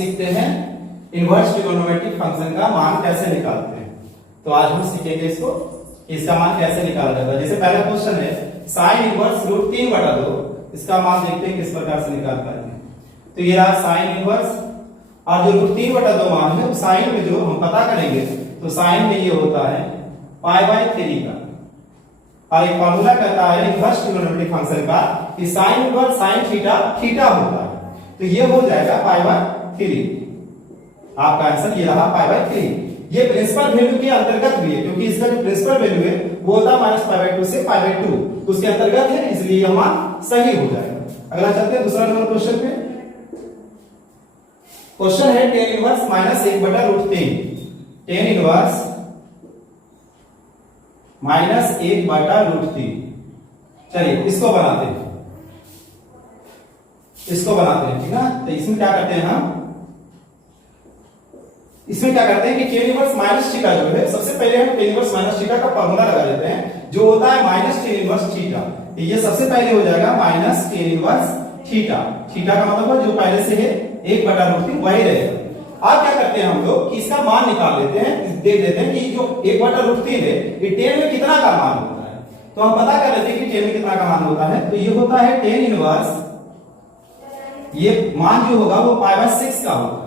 सीखते हैं inverse trigonometric function का मान कैसे निकालते हैं। तो आज हम सीखेंगे इसको, इसका मान कैसे निकाला जाता है। जैसे पहला क्वेश्चन है साइन इनवर्स रूट 3/2, इसका मान देखते हैं किस प्रकार से निकाल पाते हैं। तो ये रहा साइन इनवर्स, और जो रूट 3/2 मान है साइन में जो हम पता करेंगे तो साइन में ये होता है π/3 का, और एक फॉर्मूला कहता है इनवर्स ट्रिगोनोमेट्रिक फंक्शन का कि sine inverse sine theta theta होता है, तो ये हो जाएगा π/3। आपका आंसर ये रहा π/3। ये प्रिंसिपल वैल्यू के अंतर्गत भी है, क्योंकि इसका जो प्रिंसिपल वैल्यू है वो होता है -π/2 से π/2, उसके अंतर्गत है, इसलिए यह मान सही हो जाएगा। अगला चलते हैं दूसरा नंबर क्वेश्चन पे। क्वेश्चन है tan इनवर्स -1/√3, tan इनवर्स -1/√3। चलिए इसको बनाते हैं, ठीक है। तो इसमें क्या करते हैं हम, इसमें क्या करते हैं कि tan इनवर्स माइनस थीटा जो है, सबसे पहले हम tan इनवर्स माइनस थीटा का फॉर्मूला लगा देते हैं, जो होता है -tan इनवर्स थीटा। ये सबसे पहले हो जाएगा -tan इनवर्स थीटा। थीटा का मतलब जो पहले से है 1/√3 वही रहेगा। अब क्या करते हैं हम लोग कि इसका मान निकाल लेते हैं, देख देते हैं कि जो 1/√3 है ये tan में कितना का मान होता है। तो हम पता कर लेते हैं कि tan में कितना का मान होता है। तो ये होता है tan इनवर्स, ये मान जो होगा वो π/6 का होगा,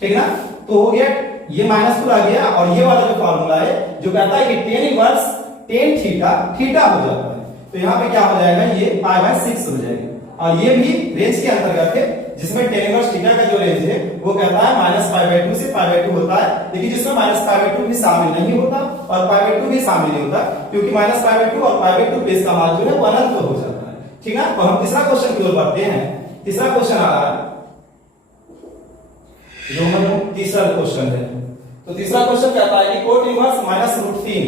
ठीक ना। तो हो गया, ये माइनस आ गया, और ये वाला जो फॉर्मूला है जो कहता है कि tan inverse tan theta theta हो जाता है, तो यहाँ पे क्या हो जाएगा, ये π/6 हो जाएगा। और ये भी रेंज के अंतर्गत है, जिसमें tan इनवर्स थीटा का जो रेंज है वो कहता है -π/2 से π/2 होता है, लेकिन जिसमें -π/2 भी शामिल नहीं होता और π/2 भी शामिल नहीं होता, क्योंकि -π/2 और π/2 बेस का मान जो है वो अनंत हो जाता है, ठीक है। तो हम तीसरा क्वेश्चन की ओर बढ़ते हैं। तीसरा क्वेश्चन आ रहा है, जो हम तीसरा क्वेश्चन है। तो तीसरा क्वेश्चन कहता है कि कोट इनवर्स -√3,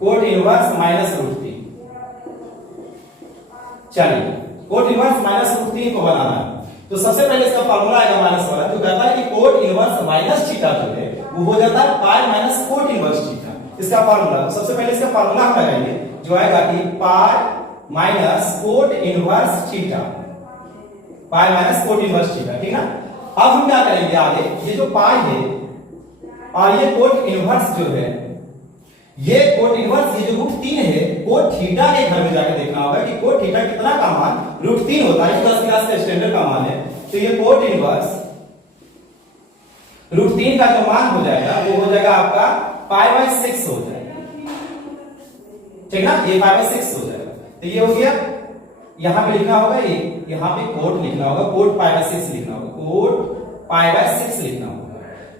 कोट इनवर्स -√3। चलिए कोट इनवर्स -√3 को बनाना है, तो सबसे पहले इसका फार्मूला आएगा माइनस वाला, जो कहता है कि कोट इनवर्स माइनस थीटा जो है वो हो जाता है pi minus cot inverse theta, इसका फार्मूला। तो सबसे पहले इसका फार्मूला हम लगाएंगे, जो आएगा कि pi minus cot inverse theta, pi minus cot inverse theta, ठीक ना। अब हम क्या करेंगे आगे, ये जो पाई है और ये कोट इनवर्स जो है, ये कोट इनवर्स ये जो √3 है, कोट थीटा के घर में जाकर देखना होगा कि कोट थीटा कितना का मान √3 होता है, 10 क्लास का स्टैंडर्ड का मान है। तो ये कोट इनवर्स √3 का जो मान हो जाएगा वो हो जाएगा आपका π/6 हो जाएगा, ठीक ना। ये π/6 हो जाएगा, तो ये हो गया। यहां पे लिखना होगा, ये यहां पे कोट लिखना होगा, कोट π/6 लिखना होगा, कोट π/6 लिखना होगा।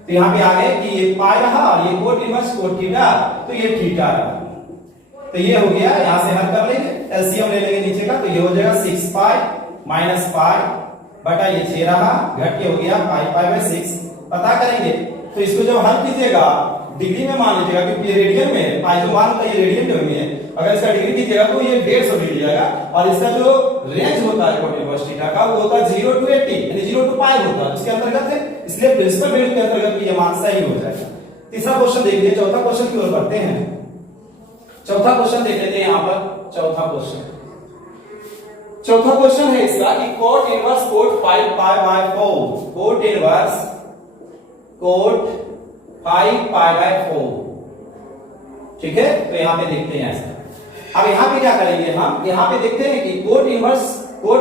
तो यहाँ पे आ गए कि ये पाई रहा और ये कोट इनवर्स कोट थीटा, तो ये थीटा रहा। तो ये हो गया, यहां से हल कर लेंगे, एलसीएम ले लेंगे नीचे का, तो ये हो जाएगा 6π माइनस पाई बटा ये 6 रहा, घट के हो गया π/6। पता करेंगे, तो इसको जब हल कीजिएगा डिग्री में मान लीजिएगा, क्योंकि रेडियन में पाई जो मान होता है ये रेडियन में है, अगर इसका डिग्री कीजिएगा तो ये 150 डिग्री जाएगा, और इसका जो रेंज होता है कोट इनवर्स थीटा का वो होता है 0 to 80, यानी 0 to π होता है, उसके अंतर्गत है, इसलिए प्रिंसिपल वैल्यू के अंतर्गत ये मान सही हो जाएगा। तीसरा क्वेश्चन देख लीजिए, चौथा क्वेश्चन की ओर बढ़ते हैं। चौथा क्वेश्चन देख लेते हैं यहाँ पर। चौथा क्वेश्चन है इसका कि cot inverse cot 5π/4, cot inverse cot 5π/4, ठीक है। तो यहाँ पे देखते हैं ऐसा। अब यहाँ पे क्या करेंगे हम, यहाँ पे देखते हैं कि कोट इनवर्स कोट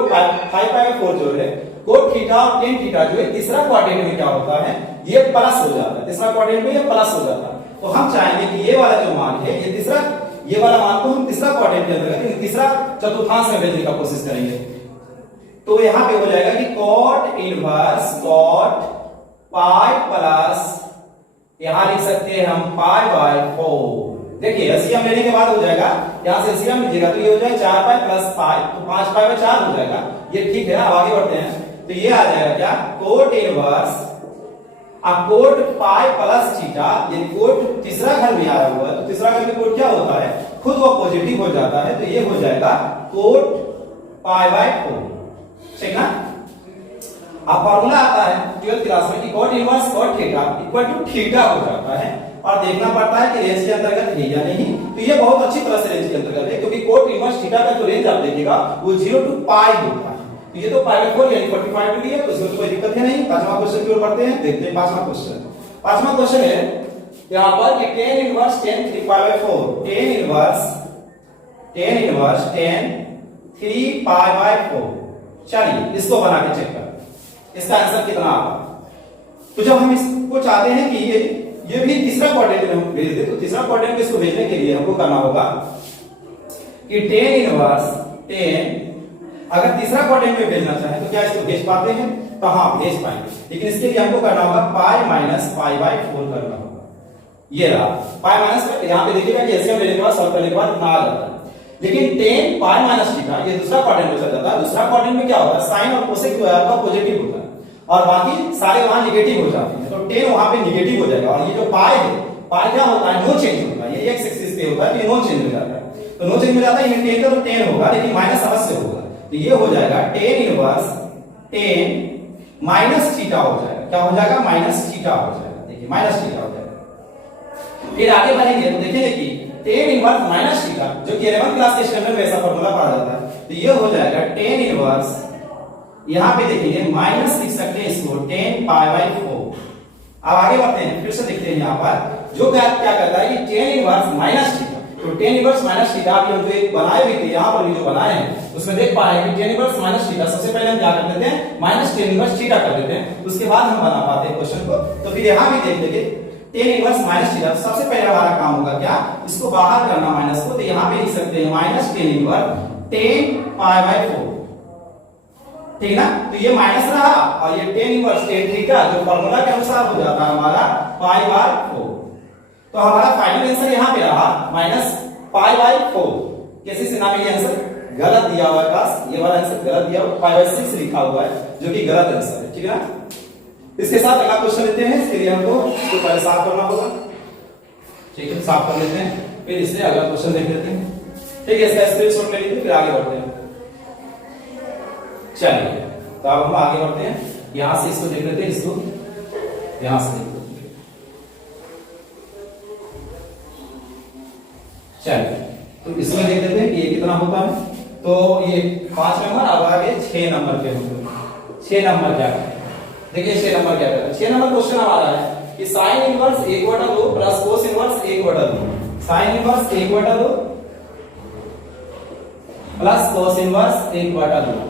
5π/4 जो है, कोट थीटा और tan थीटा जो है तीसरा क्वाड्रेंट में क्या होता है, ये प्लस हो जाता है, तीसरा क्वाड्रेंट में ये प्लस हो जाता है। तो हम चाहेंगे कि ये वाला जो मान है, ये तीसरा, ये वाला मान को हम तीसरा क्वाड्रेंट के अंदर तीसरा चतुर्थांश में भेजने का कोशिश करेंगे। तो यहाँ पे हो जाएगा कि cot inverse coat pi plus, यहां लिख सकते हैं हम π/4। देखिए एलसीएम लेने के बाद हो जाएगा, यहां से एलसीएम लीजिएगा तो ये हो जाएगा 4π + π, तो 5π/4 हो जाएगा। ये ठीक है, अब आगे बढ़ते हैं। तो ये आ जाएगा क्या, कोट इनवर्स अब कोट पाई प्लस थीटा, ये कोट तीसरा घर में आया हुआ है, तो तीसरा घर में कोट क्या होता है, खुद वो पॉजिटिव हो जाता है, तो ये हो जाएगा कोट π/4, ठीक ना। अब फॉर्मूला आता है 12th क्लास में कि cot inverse cot theta equal to theta हो जाता है, और देखना पड़ता है कि रेंज के अंतर्गत है या नहीं। तो ये बहुत अच्छी तरह से रेंज के अंतर्गत है, क्योंकि कोट इनवर्स थीटा का जो रेंज आप देखिएगा वो 0 to π होता है, तो ये तो पाई बाय 4 यानी 45 डिग्री है, तो इसमें तो कोई दिक्कत है नहीं। पांचवा क्वेश्चन की ओर बढ़ते हैं, देखते हैं पांचवा क्वेश्चन। पांचवा क्वेश्चन है यहां पर कि tan inverse tan 3 pi by 4, tan inverse tan 3 pi by 4। चलिए इसको बना के चेक कर इसका आंसर कितना आएगा। तो जब हम इसको चाहते हैं कि ये भी तीसरा क्वाड्रेंट में हम भेज दे, तो तीसरा क्वाड्रेंट में इसको भेजने के लिए हमको करना होगा कि tan इनवर्स tan, अगर तीसरा क्वाड्रेंट में भेजना चाहे तो क्या इसको भेज पाते हैं? तो हाँ भेज पाएंगे, लेकिन इसके लिए हमको करना होगा पाई माइनस पाई बाय 4 करना होगा। ये रहा पाई माइनस, यहां पे देखिएगा कि एलसीएम लेने के बाद सॉल्व करने के बाद इतना आ जाता है। लेकिन tan पाई माइनस थीटा ये दूसरा क्वाड्रेंट में चल जाता है। दूसरा क्वाड्रेंट में क्या होता है, साइन और कोसेक जो है आपका पॉजिटिव होता है और बाकी सारे वहां नेगेटिव हो जाते हैं, तो tan वहां पे नेगेटिव हो जाएगा। और ये जो पाई है, पाई क्या होता है, नो चेंज होता है, ये एक्स एक्सिस पे होता है, तो ये नो चेंज हो जाता है। तो नो चेंज हो जाता है, ये tan का तो tan होगा, लेकिन माइनस अवश्य होगा। तो ये हो जाएगा tan inverse tan minus theta हो जाएगा। क्या हो जाएगा, माइनस थीटा हो जाएगा। देखिए माइनस थीटा हो जाएगा। फिर आगे बढ़ेंगे तो देखेंगे कि tan इनवर्स माइनस थीटा, जो कि 11th क्लास के स्टैंडर्ड में ऐसा फार्मूला पढ़ा जाता है, तो ये हो जाएगा tan इनवर्स, यहां पे देखेंगे माइनस लिख सकते हैं इसको tan पाई बाय 4। अब आगे बढ़ते हैं, फिर से देखते हैं यहां पर जो क्या करता है कि tan इनवर्स माइनस थीटा, तो tan इनवर्स माइनस थीटा अभी हम जो एक बनाए हुए थे यहां पर भी जो बनाए हैं उसमें देख पा रहे हैं कि tan इनवर्स माइनस थीटा, सबसे पहले हम क्या कर देते हैं, माइनस tan इनवर्स थीटा कर देते हैं, उसके बाद हम बना पाते हैं क्वेश्चन को। तो फिर यहां भी देख लेंगे tan इनवर्स माइनस थीटा, सबसे पहले हमारा काम होगा क्या, इसको बाहर करना माइनस को, तो यहां पे लिख सकते हैं minus tan inverse tan pi by 4, ठीक ना। तो ये माइनस रहा और ये tan इनवर्स tan थीटा जो फार्मूला के अनुसार हो जाता है हमारा पाई बाय 4। तो हमारा फाइनल आंसर यहां पे रहा माइनस पाई बाय 4। कैसे से नाम ये आंसर गलत दिया हुआ है, क्लास ये वाला आंसर गलत दिया हुआ, पाई बाय 6 लिखा हुआ है, जो कि गलत आंसर है, ठीक है ना। इसके साथ अगला क्वेश्चन लेते हैं, इसके लिए हमको इसको पहले साफ करना होगा, ठीक है, साफ कर लेते हैं, फिर इससे अगला क्वेश्चन देख लेते हैं, ठीक है। इसका स्क्रीनशॉट ले लीजिए, फिर आगे बढ़ते हैं। चलिए तो अब हम आगे बढ़ते हैं, यहां से इसको देख लेते हैं, इसको यहां से देख लेते हैं। चलिए तो इसमें देख लेते हैं कि ये कितना होता है। तो ये 5 नंबर, अब आगे 6 नंबर के होंगे। 6 नंबर क्या है, देखिए 6 नंबर क्या कहता है। 6 नंबर क्वेश्चन हमारा है कि sine inverse 1/2 plus cos inverse 1/2, sine inverse 1/2 plus cos inverse 1/2।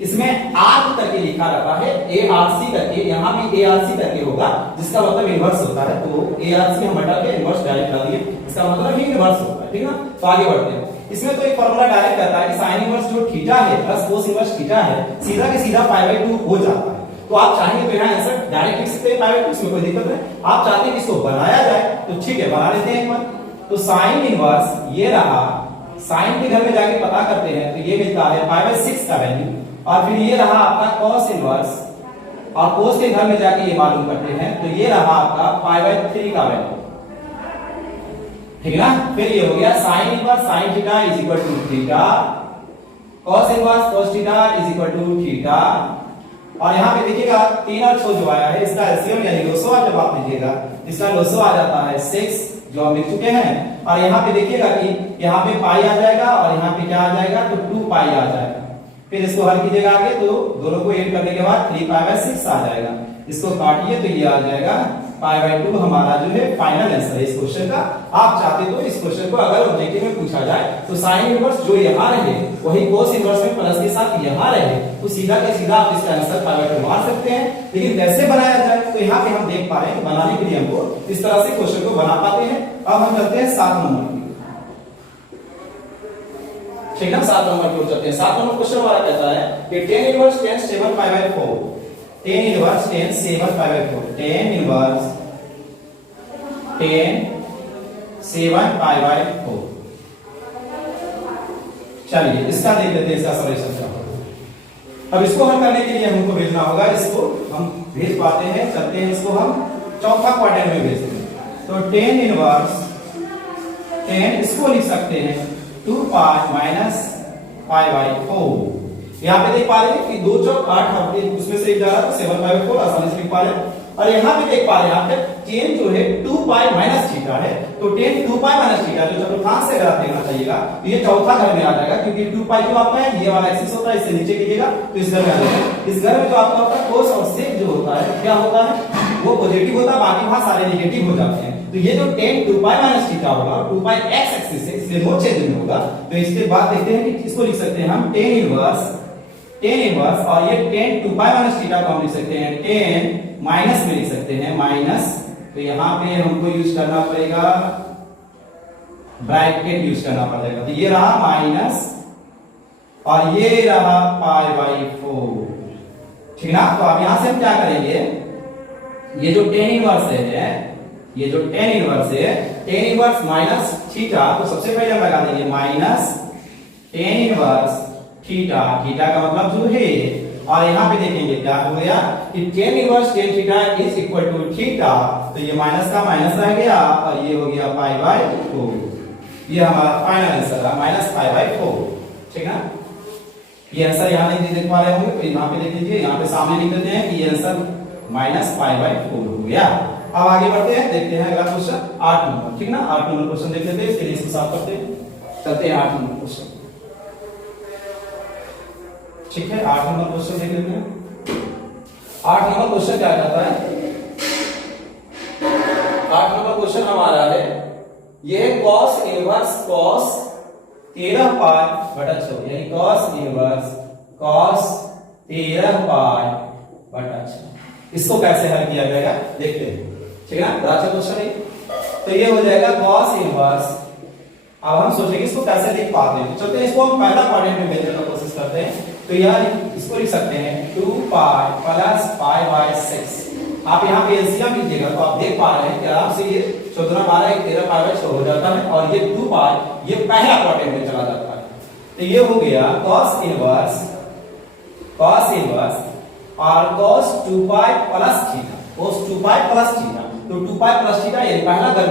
इसमें आर्क करके लिखा रखा है, ARC करके, यहां भी ARC करके होगा, जिसका मतलब इनवर्स होता है। तो ARC हम हटा के इनवर्स डायरेक्ट डाल दिए, इसका मतलब ही इनवर्स होता है, ठीक है ना। तो आगे बढ़ते हैं, इसमें तो एक फार्मूला डायरेक्ट कहता है कि साइन इनवर्स जो थीटा है प्लस कोस इनवर्स थीटा है, सीधा के सीधा पाई बाय 2 हो जाता है। तो आप चाहेंगे तो यहाँ आंसर डायरेक्ट लिख सकते हैं पाई बाय 2, इसमें कोई दिक्कत नहीं। आप चाहते हैं कि इसको बनाया जाए तो ठीक है, बना लेते हैं एक बार। तो साइन इनवर्स ये रहा, साइन के घर में जाके पता करते हैं तो ये मिलता है पाई बाय 6 का वैल्यू, और फिर ये रहा आपका cos इनवर्स, और cos के घर में जाके ये मालूम करते हैं तो ये रहा आपका पाई बाय 3 का वैल्यू, ठीक है ना। फिर ये हो गया sin inverse sin theta is equal to theta, cos inverse cos theta is equal to theta. और यहां पे देखिएगा 3 और 6 जो आया है, इसका एलसीएम यानी लोसवा जब आप लीजिएगा, इसका लोसवा आ जाता है 6, जो हम लिख चुके हैं। और यहाँ पे देखिएगा कि यहाँ पे पाई आ जाएगा और यहाँ पे क्या आ जाएगा, तो 2 पाई आ जाएगा। फिर इसको हल कीजिएगा आगे, तो दोनों को ऐड करने के बाद 3 पाई बाय 6 आ जाएगा। इसको काटिए तो ये आ जाएगा पाई बाय 2 हमारा जो है फाइनल आंसर है इस क्वेश्चन का। आप चाहते तो इस क्वेश्चन को अगर ऑब्जेक्टिव में पूछा जाए तो साइन इनवर्स जो यहाँ रहे वही कोस इनवर्स में प्लस के साथ यहाँ रहे, तो सीधा के सीधा आप इसका आंसर पाई बाय 2 मार सकते हैं। लेकिन कैसे बनाया जाए, तो यहाँ पे हम देख पा रहे हैं बनाने के लिए हमको इस तरह से क्वेश्चन को बना पाते हैं। अब हम करते हैं 7 नंबर की, ठीक है, 7 नंबर की ओर चलते हैं। 7 नंबर क्वेश्चन हमारा कहता है कि tan inverse tan 7 pi by 4, tan inverse tan 7 pi by 4, tan inverse tan 7 pi by 4। चलिए इसका देख लेते हैं, इसका सॉल्यूशन क्या होगा। अब इसको हल करने के लिए हमको भेजना होगा, इसको हम भेज पाते हैं, चलते हैं इसको हम चौथा क्वाड्रेंट में भेजते हैं। तो tan इनवर्स tan, इसको लिख सकते हैं 2 पाई माइनस पाई बाय 4। यहाँ पे देख पा रहे हैं कि 2 चौक 8, उसमें से एक जा रहा है तो 7 पाई बाय 4 आसानी से लिख पा रहे हैं। और यहाँ पे देख पा रहे हैं आप tan जो है 2 पाई माइनस थीटा है, तो tan 2 पाई माइनस थीटा जो चतुर्थांश से अगर आप देखना चाहिएगा तो ये चौथा घर में आ जाएगा, क्योंकि 2 पाई जो आपका है ये वाला एक्सिस होता है, इससे नीचे कीजिएगा तो इस घर में आ जाएगा। इस घर में जो आपका होता है cos और sec जो होता है क्या होता है, वो पॉजिटिव होता है, बाकी वहां सारे नेगेटिव हो जाते हैं। तो ये जो tan 2 पाई माइनस थीटा होगा 2 पाई x एक्सिस है, इसलिए नो चेंज में होगा। तो इसके बाद देखते हैं कि इसको लिख सकते हैं हम tan इनवर्स और ये tan 2 पाई माइनस थीटा को हम लिख सकते हैं tan माइनस में लिख सकते हैं माइनस, तो यहाँ पे हमको यूज करना पड़ेगा ब्रैकेट यूज करना पड़ेगा, तो ये रहा माइनस और ये रहा पाई बाई 4, ठीक ना। तो अब यहां से हम क्या करेंगे, ये जो tan इनवर्स है, ये जो tan इनवर्स माइनस थीटा, तो सबसे पहले हम लगा देंगे minus tan inverse theta, theta का मतलब जो है, और यहाँ पे देखेंगे क्या हो गया कि tan inverse tan theta is equal to theta, तो ये माइनस का माइनस रह गया और ये हो गया पाई बाय 4। ये हमारा फाइनल आंसर है माइनस पाई बाय 4, ठीक है। ये आंसर यहाँ नहीं देख पा रहे होंगे तो यहाँ पे देख लीजिए, यहाँ पे सामने लिख देते हैं कि ये आंसर माइनस पाई बाय 4 हो गया। अब आगे बढ़ते हैं, देखते हैं अगला क्वेश्चन 8 नंबर, ठीक ना। 8 नंबर क्वेश्चन देख लेते हैं, इसके लिए इसको साफ करते हैं, चलते हैं 8 नंबर क्वेश्चन, ठीक है। 8 नंबर क्वेश्चन देख लेते हैं। 8 नंबर क्वेश्चन क्या कहता है, 8 नंबर क्वेश्चन हमारा है ये cos इनवर्स cos 13 पाई बटा 6, यानी cos इनवर्स cos 13 पाई बटा 6, इसको कैसे हल किया जाएगा देखते हैं, ठीक है ना। अच्छा क्वेश्चन है, तो ये हो जाएगा cos इनवर्स, अब हम सोचेंगे इसको कैसे लिख पाते हैं, तो चलते हैं इसको हम पहला क्वाड्रेंट में भेजने की कोशिश करते हैं। तो यार इसको लिख सकते हैं 2 पाई प्लस पाई बाय 6, आप यहाँ पे एलसीएम लीजिएगा तो आप देख पा रहे हैं कि आराम से ये 14 12 13 पाई बाय 6 हो जाता है, और ये 2 पाई ये पहला क्वाड्रेंट में चला जाता है, तो ये हो गया cos इनवर्स और cos 2 pi plus theta, cos 2 pi plus theta, तो 2 पाई प्लस थीटा ये पहला घर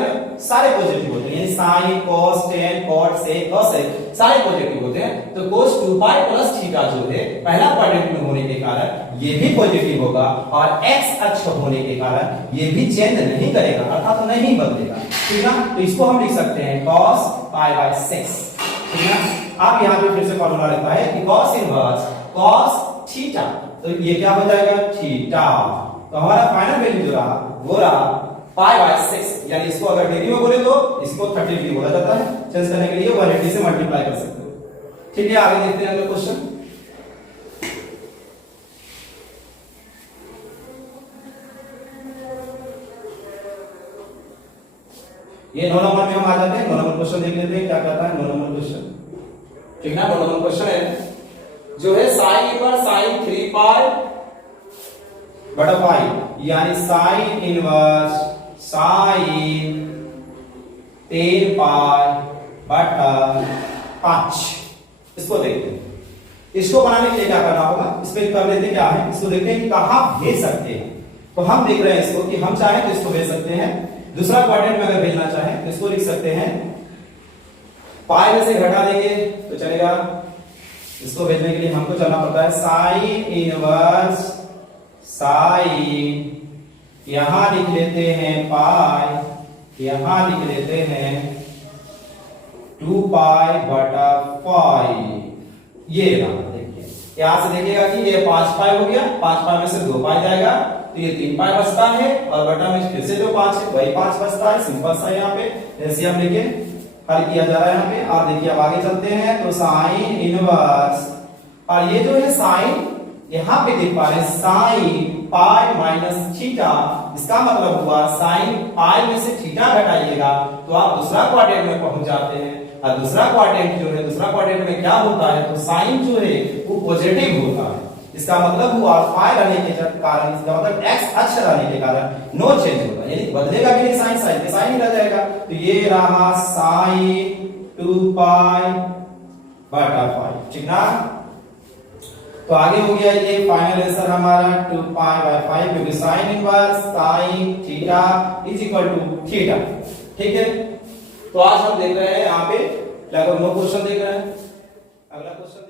में सारे पॉजिटिव होते हैं, यानी sin cos tan cot sec cos सारे पॉजिटिव होते हैं। तो cos 2 पाई प्लस थीटा जो है पहला क्वाड्रेंट में होने के कारण ये भी पॉजिटिव होगा, और x अक्ष होने के कारण ये भी चेंज नहीं करेगा, अर्थात नहीं बदलेगा, ठीक है। तो इसको हम लिख सकते हैं cos पाई बाय 6, ठीक है। आप यहाँ पे फिर से फॉर्मूला लिखा है कि cos इनवर्स cos थीटा, तो ये क्या हो जाएगा थीटा, तो हमारा फाइनल वैल्यू जो रहा वो रहा पाई बाय 6, यानी इसको अगर डिग्री में बोले तो इसको 30 डिग्री बोला जाता है, चेंज करने के लिए 180 से मल्टीप्लाई कर सकते हो, ठीक है। आगे देखते हैं अगला क्वेश्चन, ये 9 नंबर में हम आ जाते हैं। 9 नंबर क्वेश्चन देख लेते हैं क्या कहता है 9 नंबर क्वेश्चन, ठीक ना। 9 नंबर क्वेश्चन है जो है sin इनवर्स sin 3 पाई बटा 5, यानी sin इनवर्स sin 3 पाई बटा 5, इसको देखते हैं। इसको बनाने के लिए क्या करना होगा, इस पे कर लेते क्या है, इसको देखते हैं कि कहां भेज सकते हैं। तो हम देख रहे हैं इसको कि हम चाहें तो इसको भेज सकते हैं, दूसरा क्वाड्रेंट में अगर भेजना चाहें तो इसको लिख सकते हैं पाई में से घटा देंगे तो चलेगा, इसको भेजने के लिए हमको चलना पड़ता है sin इनवर्स sin, यहां लिख लेते हैं पाई, यहां लिख लेते हैं 2 पाई बटा 5, ये रहा। देखिए यहां से देखिएगा कि ये 5 पाई हो गया, 5 पाई में से 2 पाई जाएगा तो ये 3 पाई बचता है, और बटा में फिर से जो 5 है वही 5 बचता है, सिंपल सा यहाँ पे एलसीएम लेके हल किया जा रहा है यहाँ पे। और देखिए अब आगे चलते हैं तो sin इनवर्स, और ये जो है sin यहाँ पे देख पा रहे हैं sin पाई माइनस थीटा, इसका मतलब हुआ sin पाई में से थीटा घटाइएगा तो आप दूसरा क्वाड्रेंट में पहुंच जाते हैं, और दूसरा क्वाड्रेंट जो है दूसरा क्वाड्रेंट में क्या होता है तो sin जो है वो पॉजिटिव होता है, इसका मतलब हुआ पाई रहने के कारण, इसका मतलब x अक्ष रहने के कारण नो चेंज होगा, यानी बदलेगा भी नहीं, sin के sin ही रह जाएगा। तो ये रहा sin 2 पाई बटा 5, ठीक ना। तो आगे हो गया ये फाइनल आंसर हमारा 2 पाई बाय 5, क्योंकि sin inverse sin theta is equal to theta, ठीक है। तो आज हम देख रहे हैं यहाँ पे लगभग 9 क्वेश्चन देख रहे हैं। अगला क्वेश्चन